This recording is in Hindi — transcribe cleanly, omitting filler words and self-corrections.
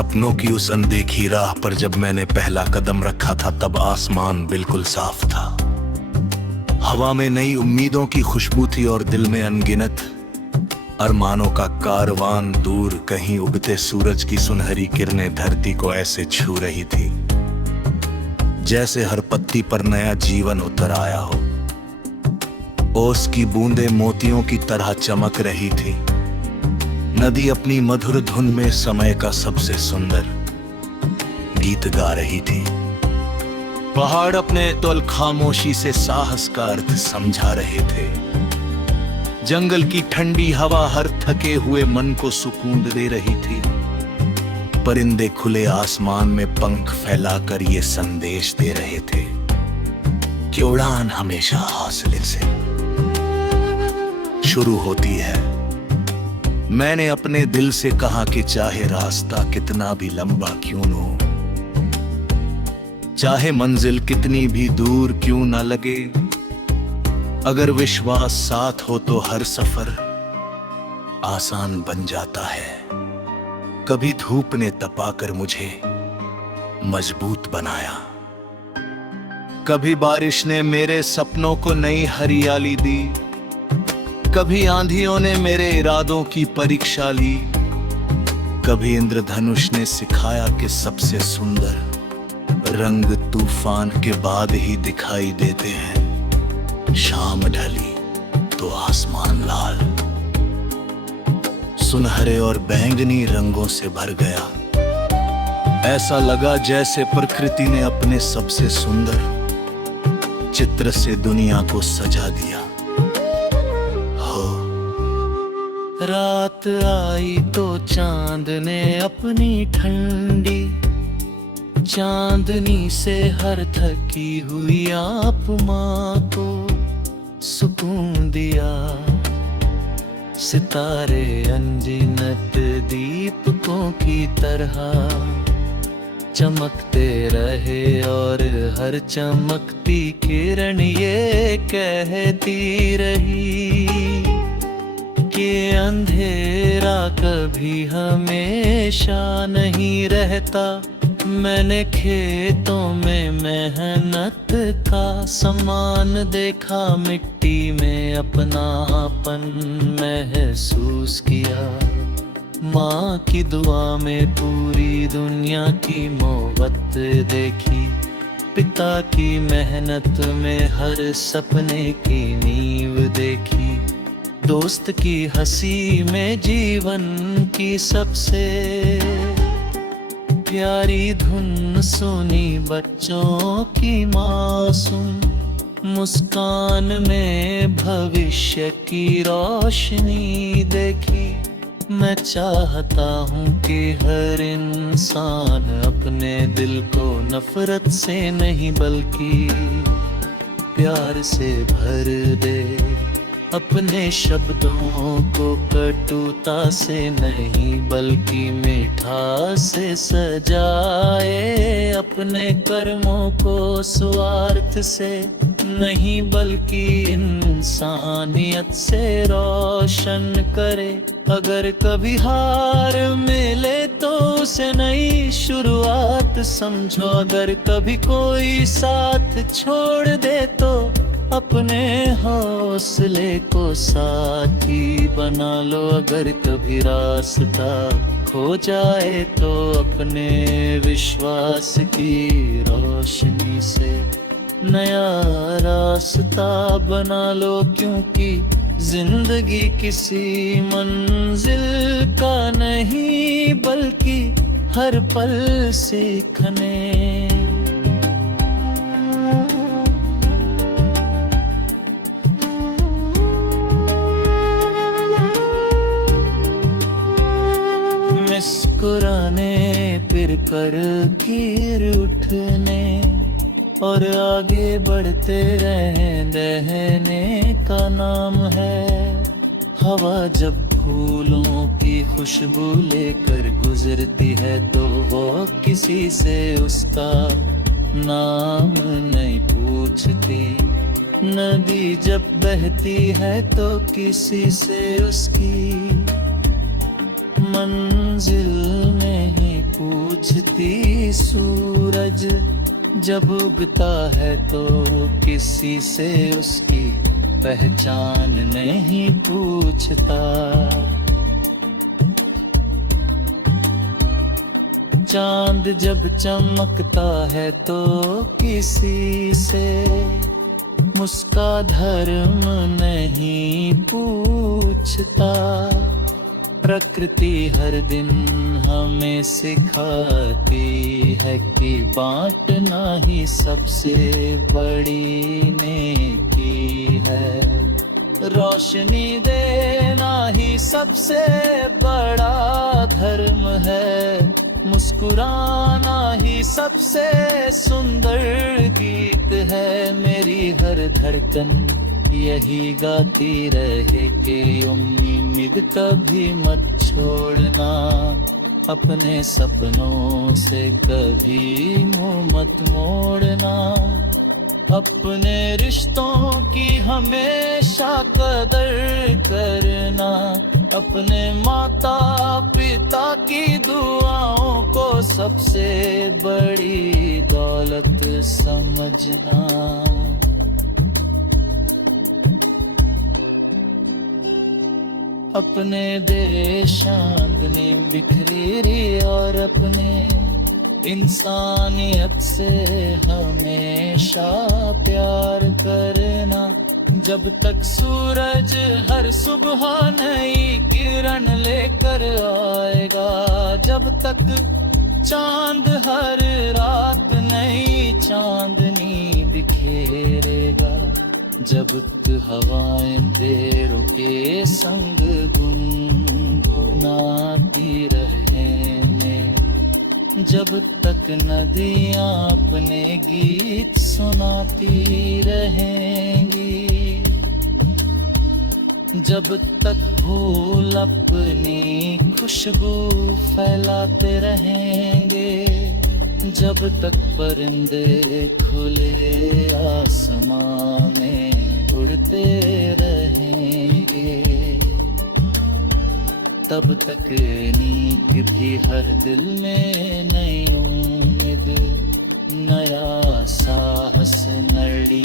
सपनों की उस अनदेखी राह पर जब मैंने पहला कदम रखा था, तब आसमान बिल्कुल साफ था। हवा में नई उम्मीदों की खुशबू थी और दिल में अनगिनत अरमानों का कारवान। दूर कहीं उगते सूरज की सुनहरी किरणें धरती को ऐसे छू रही थी जैसे हर पत्ती पर नया जीवन उतर आया हो। ओस की बूंदें मोतियों की तरह चमक रही थी। नदी अपनी मधुर धुन में समय का सबसे सुंदर गीत गा रही थी। पहाड़ अपने तौल खामोशी से साहस का अर्थ समझा रहे थे। जंगल की ठंडी हवा हर थके हुए मन को सुकून दे रही थी। परिंदे खुले आसमान में पंख फैलाकर ये संदेश दे रहे थे कि उड़ान हमेशा हौसले से शुरू होती है। मैंने अपने दिल से कहा कि चाहे रास्ता कितना भी लंबा क्यों न हो, चाहे मंजिल कितनी भी दूर क्यों ना लगे, अगर विश्वास साथ हो तो हर सफर आसान बन जाता है। कभी धूप ने तपाकर मुझे मजबूत बनाया, कभी बारिश ने मेरे सपनों को नई हरियाली दी, कभी आंधियों ने मेरे इरादों की परीक्षा ली, कभी इंद्रधनुष ने सिखाया कि सबसे सुंदर रंग तूफान के बाद ही दिखाई देते हैं। शाम ढली तो आसमान लाल, सुनहरे और बैंगनी रंगों से भर गया। ऐसा लगा जैसे प्रकृति ने अपने सबसे सुंदर चित्र से दुनिया को सजा दिया। रात आई तो चांद ने अपनी ठंडी चांदनी से हर थकी हुई आप माँ को सुकून दिया। सितारे अनगिनत दीपकों की तरह चमकते रहे और हर चमकती किरण ये कहती रही कि अंधेरा कभी हमेशा नहीं रहता। मैंने खेतों में मेहनत का समान देखा, मिट्टी में अपनापन महसूस किया। माँ की दुआ में पूरी दुनिया की मोहब्बत देखी, पिता की मेहनत में हर सपने की नींव देखी, दोस्त की हंसी में जीवन की सबसे प्यारी धुन सुनी, बच्चों की मासूम मुस्कान में भविष्य की रोशनी देखी। मैं चाहता हूँ कि हर इंसान अपने दिल को नफरत से नहीं बल्कि प्यार से भर दे, अपने शब्दों को कटुता से नहीं बल्कि मिठास से सजाए, अपने कर्मों को स्वार्थ से नहीं बल्कि इंसानियत से रोशन करे। अगर कभी हार मिले तो उसे नई शुरुआत समझो, अगर कभी कोई साथ छोड़ दे तो अपने हौसले को साथी बना लो। अगर कभी रास्ता खो जाए तो अपने विश्वास की रोशनी से नया रास्ता बना लो, क्योंकि जिंदगी किसी मंजिल का नहीं बल्कि हर पल सीखने मुस्कुराने फिर कर गिर उठने और आगे बढ़ते रहने का नाम है। हवा जब फूलों की खुशबू लेकर गुजरती है तो वो किसी से उसका नाम नहीं पूछती। नदी जब बहती है तो किसी से उसकी मंजिल नहीं पूछती सूरज जब उगता है तो किसी से उसकी पहचान नहीं पूछता। चांद जब चमकता है तो किसी से उसका धर्म नहीं पूछता। प्रकृति हर दिन हमें सिखाती है कि बांटना ही सबसे बड़ी नेकी है। रोशनी देना ही सबसे बड़ा धर्म है। मुस्कुराना ही सबसे सुंदर गीत है। मेरी हर धड़कन यही गाती रहे कि उम्मीद कभी मत छोड़ना। अपने सपनों से कभी मुंह मत मोड़ना। अपने रिश्तों की हमेशा कदर करना। अपने माता पिता की दुआओं को सबसे बड़ी दौलत समझना। अपने देश चांदनी बिखरी रही और अपने इंसानियत से हमेशा प्यार करना। जब तक सूरज हर सुबह नई किरण लेकर आएगा, जब तक चांद हर रात नई चांदनी बिखेरेगा, जब तक हवाएं देरों के संग गुनगुनाती रहेंगे, जब तक नदियां अपने गीत सुनाती रहेंगी, जब तक फूल अपनी खुशबू फैलाते रहेंगे, जब तक परिंदे खुले आसमां में उड़ते रहेंगे, तब तक नीक भी हर दिल में नई उम्मीद, नया साहस नड़ी